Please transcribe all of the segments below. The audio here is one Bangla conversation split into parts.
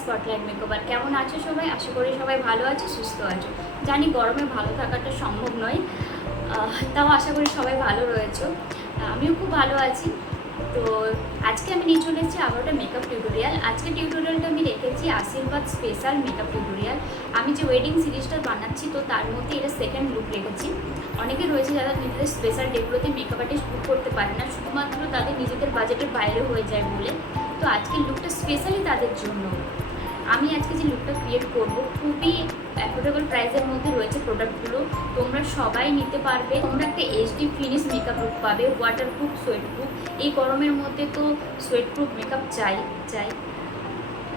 Spotlight makeover. কেমন আছো সবাই? আশা করি সবাই ভালো আছো, সুস্থ আছো। জানি গরমে ভালো থাকাটা সম্ভব নয়, তাও আশা করি সবাই ভালো রয়েছো। আমিও খুব ভালো আছি। তো আজকে আমি নিয়ে চলে এসেছি আবার একটা মেকআপ টিউটোরিয়াল। আজকে টিউটোরিয়ালটা আমি রেখেছি আশীর্বাদ স্পেশাল মেকআপ টিউটোরিয়াল। আমি যে ওয়েডিং সিরিজটা বানাচ্ছি, তো তার মধ্যে এটা সেকেন্ড লুক রেখেছি। অনেকে রয়েছে যারা নিজেদের স্পেশাল ডেগুলোতে মেকআপ আর্টিস্ট বুক করতে পারে না, শুধুমাত্র তাদের নিজেদের বাজেটের বাইরে হয়ে যায় বলে। তো আজকের লুকটা স্পেশালি তাদের জন্য। আমি আজকে যে লুকটা ক্রিয়েট করব, খুবই অ্যাফোর্ডেবল প্রাইসের মধ্যে রয়েছে প্রোডাক্টগুলো। তোমরা সবাই নিতে পারবে। তোমরা একটা এইচডি ফিনিশ মেকআপ লুক পাবে, ওয়াটারপ্রুফ, সোয়েটপ্রুফ। এই গরমের মধ্যে তো সোয়েটপ্রুফ মেকআপ চাই।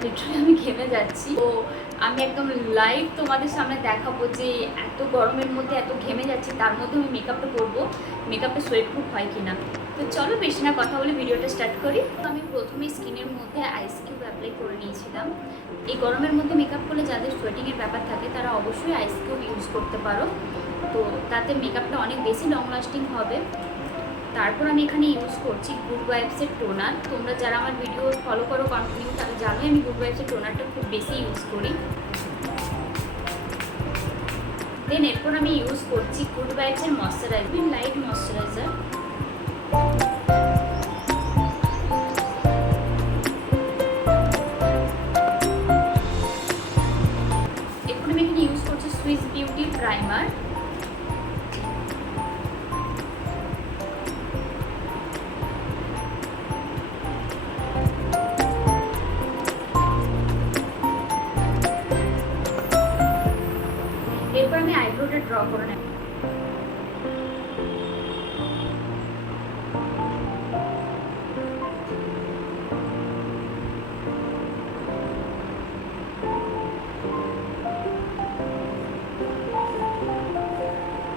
লিটারালি আমি ঘেমে যাচ্ছি। তো আমি একদম লাইভ তোমাদের সামনে দেখাবো যে এত গরমের মধ্যে এত ঘেমে যাচ্ছি, তার মধ্যে আমি মেকআপটা করবো, মেকআপটা সোয়েটপ্রুফ হয় কিনা। তো চলো বেশি না কথা বলে ভিডিওটা স্টার্ট করি। তো আমি প্রথমে স্কিনের মধ্যে আইস কিউব অ্যাপ্লাই করে নিয়েছিলাম। এই গরমের মধ্যে মেকআপ করলে যাদের সোয়েটিংয়ের ব্যাপার থাকে তারা অবশ্যই আইস কিউব ইউজ করতে পারো। তো তাতে মেকআপটা অনেক বেশি লং লাস্টিং হবে। তারপর আমি এখানে ইউজ করছি গুড ভাইবসের টোনার। তোমরা যারা আমার ভিডিও ফলো করো কন্টিনিউ, তারা জানোই আমি গুড ভাইবসের টোনারটা খুব বেশি ইউজ করি। দেন এরপর আমি ইউজ করছি গুড ভাইবসের ময়শ্চারাইজার, লাইট ময়শ্চারাইজার। এরপর আমি এখানে ইউজ করছি সুইস বিউটির প্রাইমার। এরপর আমি আইব্রোটা ড্র করে নেব।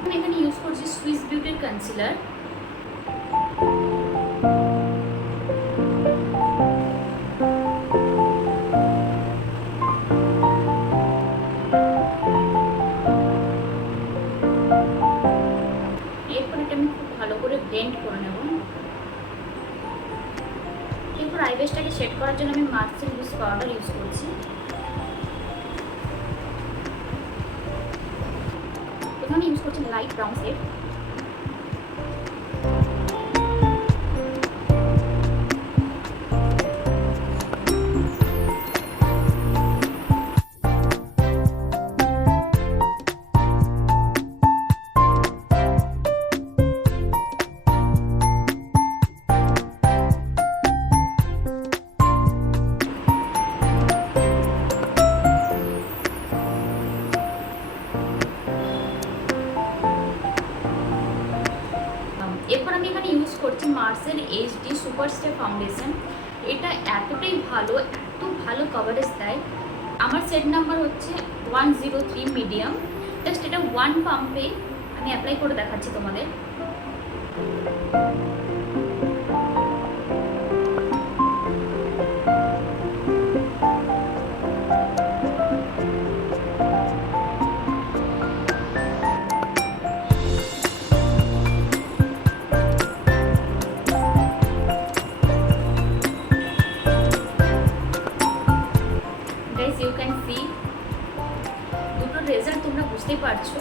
আমি এখানে ইউজ করছি সুইস বিউটির কনসিলার। এরপর এটা আমি খুব ভালো করে ব্লেন্ড করে নেব। এরপর আইব্রোটাকে সেট করার জন্য আমি মার্সেল লুজ পাউডার ইউজ করছি। এখানে ইউজ করছি লাইট ব্রাউন শেড। এরপর আমি এখানে ইউজ করছি Marcel HD super stay foundation. এটা এতটাই ভালো, এত ভালো কভারেজ দেয়। আমার সেট নাম্বার হচ্ছে 103 মিডিয়াম। জাস্ট এটা ওয়ান পাম্পে আমি অ্যাপ্লাই করে দেখাচ্ছি তোমাদের। গাইস ইউ ক্যান সি দুটোর রেজাল্ট তোমরা বুঝতেই পারছো।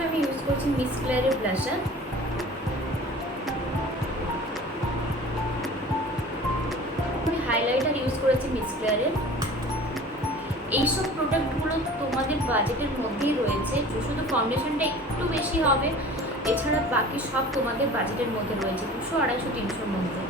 হিসেবে আমি ইউজ করছি মিস ক্লেয়ারের ব্লাশার। আমি হাইলাইটার ইউজ করেছি মিস ক্লেয়ারের। এইসব প্রোডাক্টগুলো তোমাদের বাজেটের মধ্যেই রয়েছে, শুধু ফাউন্ডেশনটা একটু বেশি হবে, এছাড়া বাকি সব তোমাদের বাজেটের মধ্যে রয়েছে 200, 250, 300-র মধ্যে।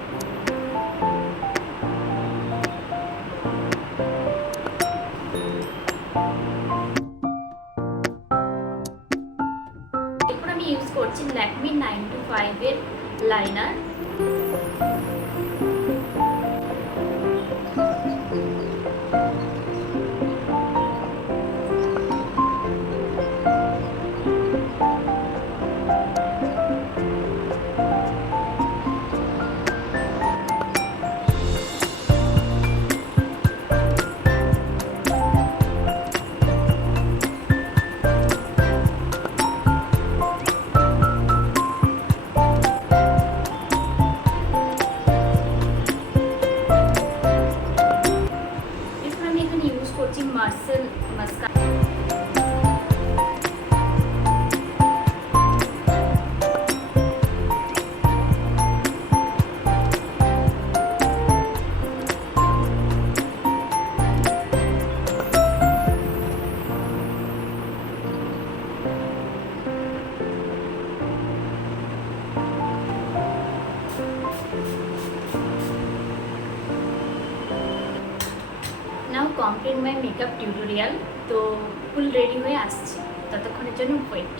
এরপর আমি ইউজ করছি ল্যাকমি 925 এর liner. Marcel mascara. Now complete my makeup tutorial. তো ফুল রেডি হয়ে আসছি, ততক্ষণের জন্য ওয়েট।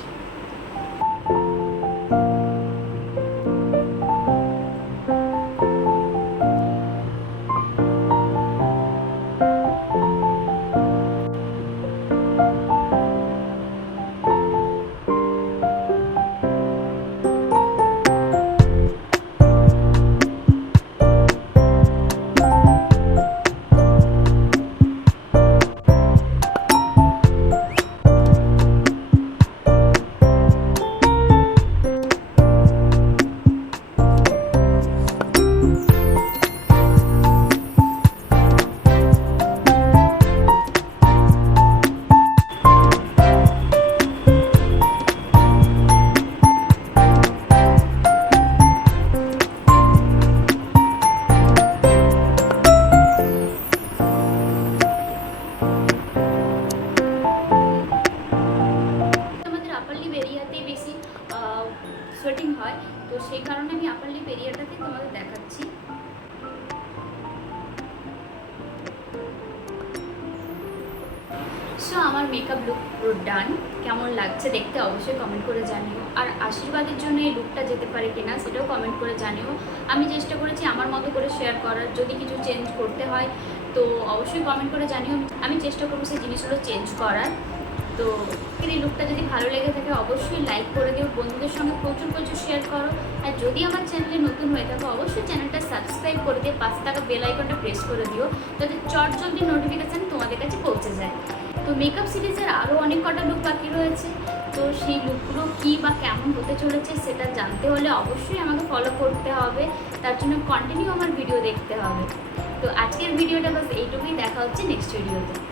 সোয়েটিং হয়, তো সেই কারণে আমি আপার লিপ এরিয়াটাতে তোমাদের দেখাচ্ছি। সো আমার মেকআপ লুক পুরো ডান। কেমন লাগছে দেখতে অবশ্যই কমেন্ট করে জানিও, আর আশীর্বাদের জন্য এই লুকটা যেতে পারে কিনা সেটাও কমেন্ট করে জানিও। আমি চেষ্টা করেছি আমার মতো করে শেয়ার করার, যদি কিছু চেঞ্জ করতে হয় তো অবশ্যই কমেন্ট করে জানিও, আমি চেষ্টা করবো সেই জিনিসগুলো চেঞ্জ করার। তো এই লুকটা যদি ভালো লেগে থাকে অবশ্যই লাইক করে দিও, বন্ধুদের সঙ্গে প্রচুর প্রচুর শেয়ার করো, আর যদি আমার চ্যানেলে নতুন হয়ে থাকো অবশ্যই চ্যানেলটা সাবস্ক্রাইব করে দিয়ে পাশে থাকা বেল আইকনটা প্রেস করে দিও, যাতে চটজলদি নোটিফিকেশান তোমাদের কাছে পৌঁছে যায়। তো মেকআপ সিরিজের আরও অনেক কটা লুক বাকি রয়েছে, তো সেই লুকগুলো কী বা কেমন হতে চলেছে সেটা জানতে হলে অবশ্যই আমাকে ফলো করতে হবে, তার জন্য কন্টিনিউ আমার ভিডিও দেখতে হবে। তো আজকের ভিডিওটা বাস এইটুকুই, দেখা হচ্ছে নেক্সট ভিডিওতে।